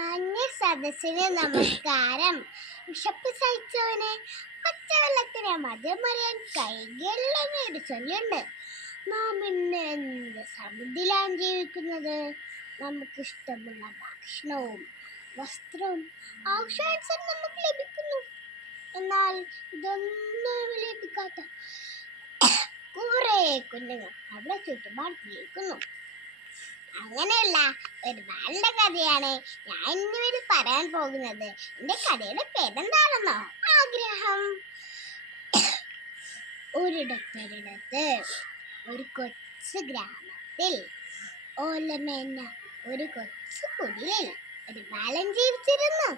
മാന്യ സദസ്സിന് നമസ്കാരം. വിശപ്പ് സഹിച്ചവനെ പച്ചവെള്ളത്തിന് മതമറിയാൻ കൈകളിലെന്നൊരു ചൊല്ലുണ്ട്. നാം ഇന്ന് എന്ത് സമൃദ്ധിയിലാണ് ജീവിക്കുന്നത്. നമുക്കിഷ്ടമുള്ള ഭക്ഷണവും വസ്ത്രവും ആവശ്യാനുസരണം നമുക്ക് ലഭിക്കുന്നു. എന്നാൽ ഇതൊന്നും ലഭിക്കാത്ത കുറെ കുഞ്ഞുങ്ങൾ അവിടെ ചുറ്റുപാട് ജീവിക്കുന്നു. അങ്ങനെയുള്ള ഒരു ബാലന്റെ കഥയാണ് ഞാൻ ഇന്നിവിടെ പറയാൻ പോകുന്നത്. എന്റെ കഥയുടെ പേരെന്താണെന്നോ? ആഗ്രഹം. ഒരിടത്തൊരിടത്ത് ഒരു കൊച്ചു ഗ്രാമത്തിൽ ഓലമേഞ്ഞ ഒരു കൊച്ചു കുടിലിൽ ഒരു ബാലൻ ജീവിച്ചിരുന്നു.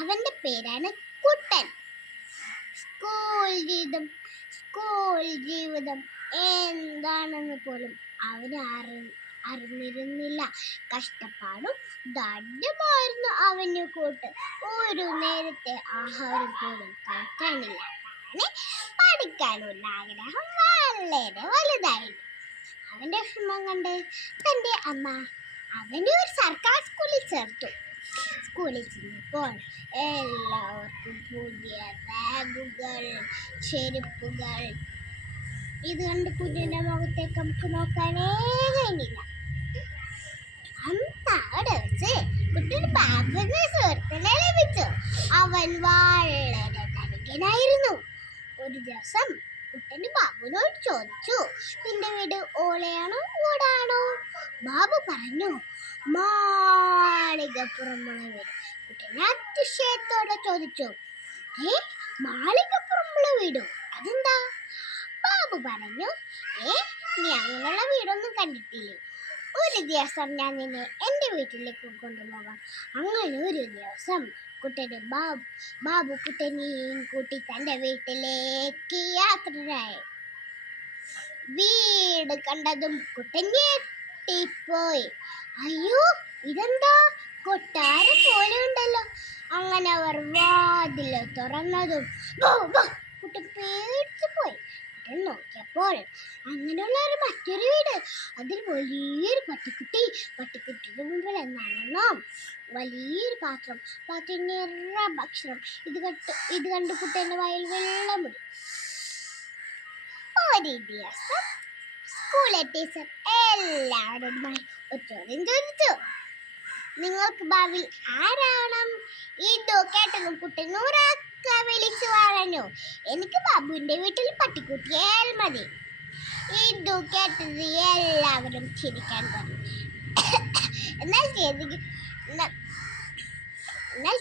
അവന്റെ പേരാണ് കുട്ടൻ. സ്കൂൾ ജീവിതം എന്താണെന്ന് പോലും അവന് അറിഞ്ഞിരുന്നില്ല. കഷ്ടപ്പാടും ദാരിദ്ര്യമായിരുന്നു അവന് കൂട്ട്. ഒരു നേരത്തെ ആഹാരം പോലും കഴിക്കാനില്ല. പഠിക്കാനുള്ള ആഗ്രഹം വളരെ വലുതായിരുന്നു. അവന്റെ വിഷമം കണ്ട് തന്റെ അമ്മ അവനെ ഒരു സർക്കാർ സ്കൂളിൽ ചേർത്തു. സ്കൂളിൽ ചെന്നപ്പോൾ എല്ലാവർക്കും പുതിയ ബാഗുകൾ, ചെരുപ്പുകൾ. ഇത് കണ്ട് കുഞ്ഞിന്റെ മുഖത്തേക്ക് നമുക്ക് നോക്കാനേ കഴിഞ്ഞില്ല. അവിടെ വെച്ച് കുട്ടിയുടെ ബാബുവിന് സുഹൃത്തിനെ ലഭിച്ചു. അവൻ വളരെ ധനികനായിരുന്നു. ഒരു ദിവസം കുട്ടന് ബാബുവിനോട് ചോദിച്ചു, നിന്റെ വീട് ഓലയാണോ ഓടാണോ? ബാബു പറഞ്ഞു, മാളികപ്പുറമുള്ള വീട്. കുട്ടന് അതിശയത്തോടെ ചോദിച്ചു, മാളികപ്പുറമുള്ള വീടോ? അതെന്താ? ബാബു പറഞ്ഞു, നീ അങ്ങനെയുള്ള വീടൊന്നും കണ്ടിട്ടില്ലേ? ഒരു ദിവസം ഞാൻ നിന്നെ എൻ്റെ വീട്ടിലേക്ക് കൊണ്ടുപോകാം. അങ്ങനെ ഒരു ദിവസം കുട്ടന് ബാബു കുട്ടനെയും കൂട്ടി തൻ്റെ വീട്ടിലേക്ക് യാത്രയായി. വീട് കണ്ടതും കുട്ടൻ ഞെട്ടിപ്പോയി. അയ്യോ, ഇതെന്താ കൊട്ടാരം പോലെ ഉണ്ടല്ലോ. അങ്ങനെ അവർ വാതില് തുറന്നതും കുട്ടൻ പേടിച്ചു പോയി. നോക്കിയപ്പോൾ അങ്ങനെയുള്ള മറ്റൊരു വീട്. അതിൽ വലിയൊരു പട്ടിക്കുട്ടിയുടെ മുമ്പിൽ എന്നാണെന്നോ വലിയൊരു പാത്രം നിറയെ ഭക്ഷണം. ഇത് കണ്ട് കുട്ടൻ്റെ വായിൽ വെള്ളമുടി. ഒരു ദിവസം സ്കൂളിലെ ടീച്ചർ എല്ലാവരോടുമായി ഒരു ചോദ്യം ചോദിച്ചു, നിങ്ങൾക്ക് ഭാവിയിൽ ആരാവണം? ഇതോ കേട്ടതും കുട്ടൻ ഉറക്കെ വിളിച്ചു പറഞ്ഞു, എനിക്ക് ബാബുവിന്റെ വീട്ടിൽ പട്ടിക്കുട്ടിയാൽ മതി. ഇതു കേട്ടത് എല്ലാവരും ചിരിക്കാൻ തുടങ്ങി. എന്നാൽ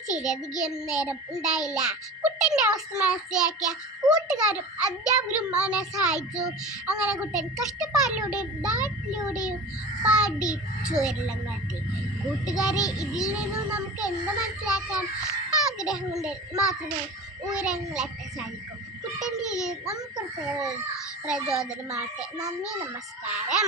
ചിരധികം നേരം ഉണ്ടായില്ല. കുട്ടന്റെ അവസ്ഥ മനസ്സിലാക്കിയ കൂട്ടുകാരും അധ്യാപകരും അവനെ സഹായിച്ചു. അങ്ങനെ കുട്ടൻ കഷ്ടപ്പാടിലൂടെയും ദാരിദ്ര്യത്തിലൂടെയും പഠിച്ചു എല്ലാം കത്തി. കൂട്ടുകാരെ, ഇതിൽ നിന്നും നമുക്ക് എന്ത് മനസ്സിലാക്കാം? ആഗ്രഹം കൊണ്ട് മാത്രമേ ഉയരങ്ങളെത്താൻ സാധിക്കും. കുട്ടൻ്റെ നമുക്ക് പ്രചോദനമാകട്ടെ. നന്ദി, നമസ്കാരം.